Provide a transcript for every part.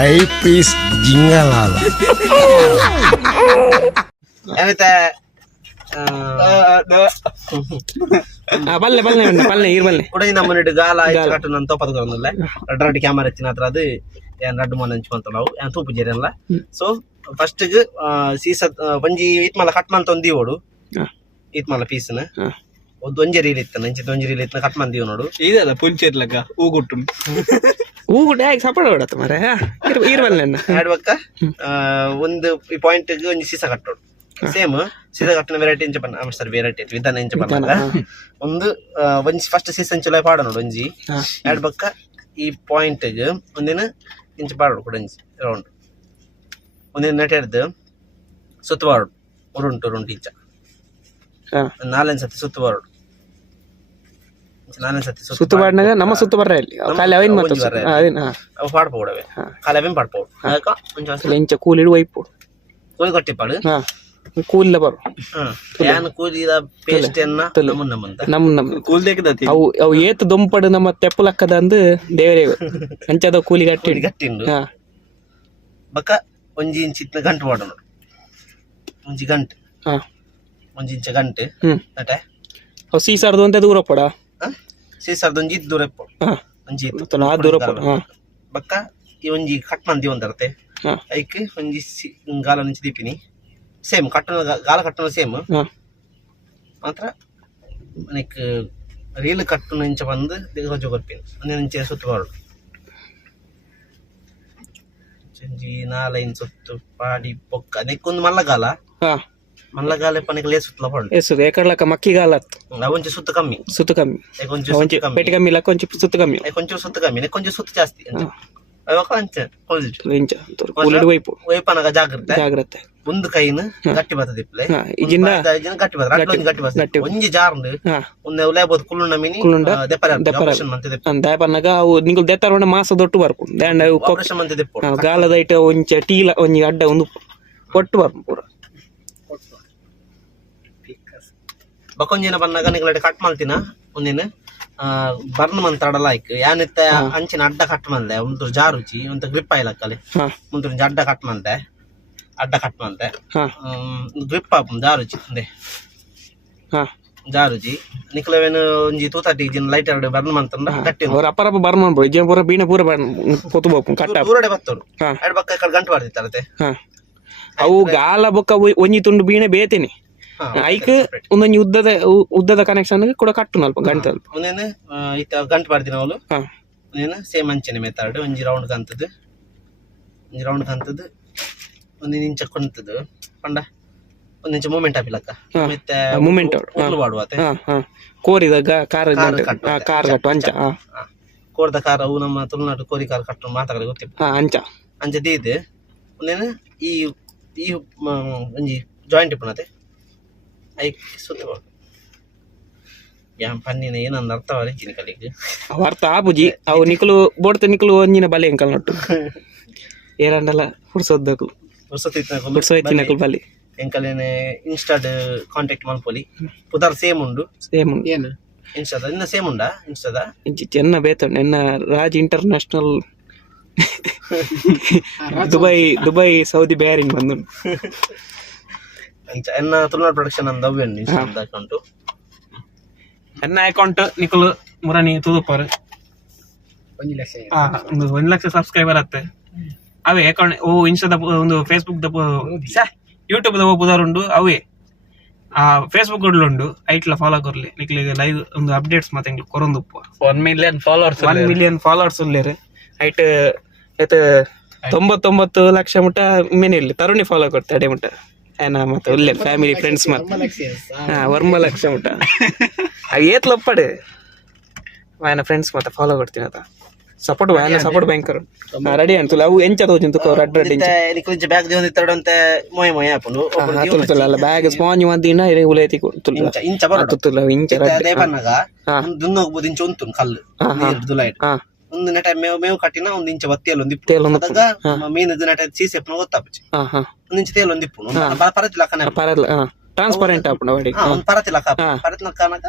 Life is ಜಿಂಗಲಾಲ. ಏನೈತೆ ಬಲ್ಲೆ ಬಲ್ಲೆ ಉಂಡ ಬಲ್ಲೆ ಈರ್ ಬಲ್ಲೆ ಕೂಡ ನಮ್ಮನಿಟ್ಟು ಗಾಲ ಆಯ್ತು ಕಟ್ಟು ನನ್ನ ತೋಪದಲ್ಲ ರಡ್ಡು ಕ್ಯಾಮರಾ ಹೆಚ್ಚಿನ ಹತ್ರ ಅದು ಏನ್ ರಡ್ಡು ಮನೆ ಹಂಚ್ಕೊಂತ ನಾವು ಏನ್ ತೂಪು ಜೇರಲ್ಲ. ಸೊ ಫಸ್ಟ್ ಸೀಸ ಒಂಜಿ ಇತ್ಮಲ್ಲ ಕಟ್ ಮಂತ ಒಂದಿ ಓಡು ಇತ್ಮಲ್ಲ ಪೀಸ್ನ ಒಂಜಿ ರೀಲ್ ಇತ್ತ ನಂಚಿದ ಒಂಜಿ ರೀಲ್ ಇತ್ತ ಕಟ್ ಮಂದಿ ನೋಡು ಇದಲ್ಲ ಪುಂಚೇರ್ಲಕ್ಕ ಹೂಗುಟ್ಟು ಹೂಗುಡ್ಡೆ ಹೇಗೆ ಸಪೋರ್ಟ್ ಹೊಡತ್ತ ಮರ ಈರ್ ಬಲ್ಲೆ ಆಡ್ಬೇಕ ಒಂದು ಈ ಪಾಯಿಂಟ್ ಒಂಜಿ ಸೀಸ ಕಟ್ಟೋಡು ಸೇಮ್ ಸೀಸಾ ಕಟ್ಟಿನ ವೆರೈಟಿ ಇಂಚ ಬಣ್ಣ ಸರ್ ವೆರೈಟಿ ವಿಧಾನ ಇಂಚ ಬಣ್ಣ ಒಂದು ಒಂಜಿ ಫಸ್ಟ್ ಸೀಸನ್ ಚಲೋ ಪಾಡ ನೋಡು ಒಂಜಿ ಎರಡು ಬಕ್ಕ ಈ ಪಾಯಿಂಟ್ ಒಂದಿನ ಇಂಚ ಪಾಡೋಡು ಕೂಡ ಒಂಜಿ ರೌಂಡ್ ಒಂದಿನ ನೆಟ್ ಹಿಡ್ದು ಸುತ್ತು ಬಾರೋಡು ಉರುಂಟು ಇಂಚ 4 ಸತಿ ಸುತ್ತು ಬಾರೋಡು 4 ಸತಿ ಸುತ್ತು ಬಾಡ್ನಾಗ ನಮ್ಮ ಸುತ್ತು ಬರ್ರ ಇಲ್ಲಿ ಖಾಲಿ ಅವೇನ್ ಮಾತು ಅವು ಪಾಡ್ಬೋಡವೆ ಖಾಲಿ ಅವೇನ್ ಪಾಡ್ಬೋಡು ಅದಕ್ಕೆ ಇಂಚ ಕೂಲಿಡು ವೈಪು ಕೋಳಿ ಕಟ್ಟಿಪಾಡು ಕೂಲಿಲ್ಲ ಬರು ಏನ್ ಕೂಲಿದ ಪೇಸ್ಟ್ ಎನ್ನ ನಮ್ಮ ಅವು ಏತ್ ದೊಂಪಡು ನಮ್ಮ ತೆಪ್ಪಲಕ್ಕದ ಅಂದು ದೇವರೇ ಅಂಚದ ಕೂಲಿ ಗಟ್ಟಿ ಗಟ್ಟಿಂಡು ಬಕ್ಕ ಒಂಜಿ ಇಂಚ್ ಇತ್ತ ಗಂಟು ಪಾಡು ನೋಡು ಒಂಜಿ ಗಂಟು ಒಂಜಿ ಇಂಚ ಗಂಟು ನಟೆ ಅವು ಸೀಸಾರ್ದು ಅಂತ ದೂರ ಪಡ ಸೀಸಾರ್ದು ಒಂಜಿ ದೂರ ಪೋಡು ಒಂಜಿ ದೂರ ಪಡ ಬಕ್ಕ ಈ ಒಂಜಿ ಕಟ್ ಮಂದಿ ಒಂದರತೆ ಐಕ್ ಒಂಜಿ ಗಾಲ నుంచి ದೀಪಿನಿ ಸೇಮ್ ಕಟ್ಟನ ಗಾಲ ಕಟ್ಟನ ಸೇಮ್ ಮಾತ್ರ మనకి ರೀಲ್ ಕಟ್ಟು నుంచి ಬಂದು దిగొచ్చు కొర్పిన్ అన్ని నుంచి సుత్తువాడు చెంజి 4 సుత్తు పాడి పొక్క నెక్కొంದು మల్లగాల మల్లగాల పనికి లే సుత్తుల పడు ఎసు ఎక్కడలక మక్కి గాలత్ కొంచెం సుత్తు కಮ್ಮಿ కొంచెం పెట్టి కమ్మి లా కొంచెం సుత్తు కమ్మి కొంచెం సుత్తు కಮ್ಮಿ కొంచెం సుత్తు ಜಾಸ್ತಿ ವೈಪನಗ ಜಾಗ್ರತೆ ಒಂದು ಕೈನ ಗಟ್ಟಿ ಬರ್ತದೆ ಗಟ್ಟಿ ಬರ್ತದೆ ಒಂಜಿ ಜಾರ್ಂಡು ಒಂದು ಲೇಬೋದು ಕುಳ್ಳುಂಡ ಮಿನಿ ದಯಪನ್ನಗ ಅವು ನಿಂಗೆ ದೆತ್ತಾರ ಮಾಸ ದೊಟ್ಟು ಬರ್ಕೊಂಡು ದಂಡ ಆಪರೇಷನ್ ಮಂತ್ ದೆಪ್ಪು ಗಾಲದ ಐಟ ಒಂಚ ಟೀಲ ಒಂಜಿ ಅಡ್ಡ ಒಂದು ಒಟ್ಟು ಬರ್ಕೊಂಡು ಪೂರ ಬಕೊಂಜಿನ ಬನ್ನಾಗ ನಿಂಗೆ ಕಟ್ ಮಾಡ್ತೀನ ಒಂದಿನ ಬರ್ನ್ ಮಂತಾಡಲ್ಲ ಆಯ್ಕೆ ಯಾನಿತ್ತ ಅಂಚಿನ ಅಡ್ಡ ಕಟ್ ಮಂದೆ ಒಂದು ಜಾರುಚಿ ಒಂದು ಗ್ರಿಪ್ ಆಯ್ಲಕ್ಕಲ್ಲಿ ಮುಂದೆ ಅಡ್ಡ ಕಟ್ ಮಂದೆ ಗ್ರಿಪ್ ಆಪು ಜಾರುಚಿ ಅಂದೆ ಜಾರುಜಿ ನಿಕ್ಲವೇನು ಒಂಜಿ 230 ಲೈಟ್ ಎರಡು ಬರ್ನ್ ಮಂತಂಡ ಗಟ್ಟಿ ಅಪ್ಪರಪ್ಪ ಬರ್ನ್ ಮಾಡ್ಬೋದು ಇಜ್ಜ ಪೂರ ಬೀಣ ಪೂರ ಕೊತ್ತು ಬೋಕು ಕಟ್ಟ ದೂರಡೆ ಬತ್ತೋಡು ಎರಡು ಬಕ್ಕ ಈ ಕಡೆ ಗಂಟು ಬಾರ್ದಿತ್ತಾರತೆ ಅವು ಗಾಲ ಬೊಕ್ಕ ಒಂಜಿ ತುಂಡು ಬೀಣೆ ಬೇತೇನೆ ಐಕ್ ಒಂದೊಂದು ಉದ್ದದ ಕನೆಕ್ಷನ್ ಕೂಡ ಕಟ್ಟು ನಲ್ಪ ಗಂಟೆ ಒಂದೇನು ಇತ್ತ ಗಂಟು ಬಾರ್ದಿನ ಅವಳು ಒಂದೇನು ಸೇಮ್ ಅಂಚನೆ ಮೆತ್ತಾಡ್ ಒಂಜಿ ರೌಂಡ್ ಕಂತದ್ದು ಒಂದಿನ ಇಂಚ ಕೊಂತದ್ದು ಪಂಡ ಒಂದ್ ಇಂಚ ಮೂಮೆಂಟ್ ಆಪಿಲಕ್ಕ ಮತ್ತೆ ಮೂಮೆಂಟ್ ಮಾಡುವತ್ತೆ ಕೋರಿದಾಗ ಕಾರ್ ಕಟ್ಟು ಅಂಚ ಕೋರ್ದ ಕಾರ್ ಅವು ನಮ್ಮ ತುಳುನಾಡು ಕೋರಿ ಕಾರ್ ಕಟ್ಟು ಮಾತಾಡ ಗೊತ್ತಿಪ್ಪ ಅಂಚ ದೀದ್ ಒಂದೇನು ಈ ಒಂಜಿ ಜಾಯಿಂಟ್ ಇಪ್ಪನತೆ ಐಕ್ ಸುತ್ತ ಯಾನ್ ಪನ್ನಿನ ಏನಂದ ಅರ್ಥ ಅವರಿಜ್ಜಿನ ಕಲಿಗೆ ಅರ್ಥ ಆಪುಜಿ ಅವು ನಿಕಲು ಬೋಡ್ತ ನಿಕಲು ಒಂಜಿನ ಬಲೆ ಎಂಕಲ್ ನೊಟ್ಟು ಏರಂಡಲ್ಲ ಹುಡ್ಸೋಯ್ತಿನಕಲ್ ಬಲಿ ಎಂಕಲೇನೆ ಇನ್ಸ್ಟಾಡ್ ಕಾಂಟ್ಯಾಕ್ಟ್ ಮಲ್ಪೊಲಿ ಪುದಾರ್ ಸೇಮ್ ಉಂಡು ಏನು ಇನ್ಸ್ಟಾದ ಇನ್ನ ಸೇಮ್ ಉಂಡಾ ಇನ್ಸ್ಟಾದ ಎನ್ನ ಬೇತಂಡ ಎನ್ನ ರಾಜ್ ಇಂಟರ್ನ್ಯಾಷನಲ್ ದುಬೈ ಸೌದಿ ಬ್ಯಾರಿಂಗ್ ಬಂದು ಎನ್ನ ತುಳುನಾಡು ಪ್ರೊಡಕ್ಷನ್ ಅಂದ ಅಕೌಂಟು ಎನ್ನ ಅಕೌಂಟ್ ನಿಕಲು ಮುರಾನಿ ತುದುಪರ್ 1 ಲಕ್ಷ ಸಬ್ಸ್ಕ್ರೈಬರ್ ಆತ್ತೆ ಅವೇ ಅಕೌಂಟ್ ಓ ಇನ್ಸ್ಟಾದ ಒಂದು ಫೇಸ್ಬುಕ್ ದ ಯೂಟ್ಯೂಬ್ ದ ಪುದಾರುಂಡು ಅವೇ ಫೇಸ್ಬುಕ್ ಉಂಡು ಐಟ್ಲ ಫಾಲೋ ಕೊರ್ಲಿ ನಿಕ್ಲಿಗೆ ಲೈವ್ ಒಂದು ಅಪ್ಡೇಟ್ಸ್ ಮತ್ತೆ ಕೊರೊಂದು 1 ಮಿಲಿಯನ್ ಫಾಲೋವರ್ಸ್ ಉಳ್ಳೇರು ಐಟ್ 99 ಲಕ್ಷ ಮುಟ್ಟ ಮೇನಿರ್ಲಿ ತರುಣಿ ಫಾಲೋ ಕೊಡ್ತೆ ಅಡೆ ಮುಟ್ಟ ಏನ ಮತ್ತೆ ಒಳ್ಳೆ ಫ್ಯಾಮಿಲಿ ಫ್ರೆಂಡ್ಸ್ ವರ್ಮ ಲಕ್ಷ ಮುಟ್ಟ ಏತ್ಲಪ್ಪಡೆ ವಾಯನ ಫ್ರೆಂಡ್ಸ್ ಮತ್ತೆ ಫಾಲೋ ಕೊಡ್ತೀನಿ ಅದ ಸಪೋರ್ಟ್ ವಾಯನ ಸಪೋರ್ಟ್ ಭಯಂಕರ ರೆಡಿ ಅಂತಲ್ಲ ಅವು ಎಂಚ ತೋಜಿಂತು ರಡ್ ನಿಕ್ಲಿಂಚ ಬ್ಯಾಗ್ ದೇವನ ಇತ್ತಡಂತೆ ಮೊಯ ಮೊಯ ಆಪುಂಡು ಅಲ್ಲ ಬ್ಯಾಗ್ ಸ್ಪಾಂಜ್ ಮಂದಿನ ಇರೆ ಉಲೇತಿ ಕೊಡ್ತುಲ್ಲ ಇಂಚ ಬರೋದು ತುಲ್ಲ ಇಂಚ ಅದೇ ಬನ್ನಗ ದುನ್ನ ಹೋಗ್ಬೋದು ಇಂಚ ಉಂಟು ಕಲ್ಲು ನೀರು ದುಲೈಡ್ ಒಂದು ನೆಟ ಮೇವು ಕಟ್ಟಿನ ಒಂದು ಇಂಚ ಬತ್ತಿಯಲ್ಲಿ ಒಂದು ಇಪ್ಪು ಮೀನು ನೆಟ ಸೀಸೆಪ್ನ ಗೊತ್ತಾಪಚ್ಚಿ ಒಂದು ಇಂಚ ತೇಲ್ ಒಂದು ಇಪ್ಪು ಪರತಿಲ್ಲ ಕನ ಟ್ರಾನ್ಸ್ಪರೆಂಟ್ ಆಪುಂಡ ವಾಡಿ ಒಂದು ಪರತಿಲ್ಲ ಪರತಿನ ಕಾನಕ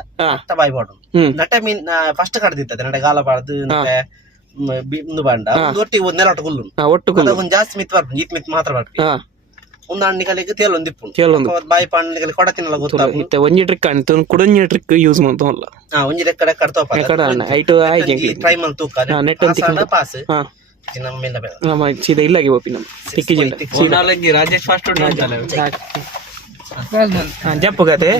ಬಾಯಿ ಬಾಡು ನಟ ಮೀನ್ ಫಸ್ಟ್ ಕಡ್ದಿತ್ತದ ನಟ ಗಾಲ ಬಾರ್ದು ನಟ ಒಂದು ಬಾಂಡ ಒಂದು ಒಟ್ಟಿಗೆ ಒಂದು ನೆಲ ಕುಲ್ಲು ಒಟ್ಟು ಒಂದು ಜಾಸ್ತಿ ಮಿತ್ ಬರ್ಪು ಜೀತ್ ಮಿತ್ ಮಾತ್ರ ಬರ್ಪು ಒಂದು ಹಣ್ಣಿ ಕಲಿಗೆ ತೇಲ್ ಒಂದು ಇಪ್ಪು ಕೆಲವೊಂದು ಬಾಯಿ ಪಾಂಡಿಗೆ ಕೊಡ ತಿನ್ನಲ್ಲ ಗೊತ್ತಾಗ ಇತ್ತೆ ಒಂಜಿ ಟ್ರಿಕ್ ಅಣ್ತು ಕುಡಂಜಿ ಟ್ರಿಕ್ ಯೂಸ್ ಮಾಡ್ತವಲ್ಲ ಒಂಜಿ ಕಡೆ ಕಡ್ತೋಪ ಐಟು ಆಯ್ಕೆ ಟ್ರೈ ಮಾಡಿ ತೂಕ ನೆಟ್ ಅಂತ ಪಾಸ್ ಹಾ ನಮ್ಮ ಮೇಲೆ ಬೇಡ ನಮ್ಮ ಸೀದಾ ಇಲ್ಲಾಗಿ ಹೋಪಿ ನಮ್ಮ ಟಿಕ್ಕಿ ಜಿಂಡ ರಾಜೇಶ್ ಫಾಸ್ಟ್ ಜಪ್ಪು ಕತೆ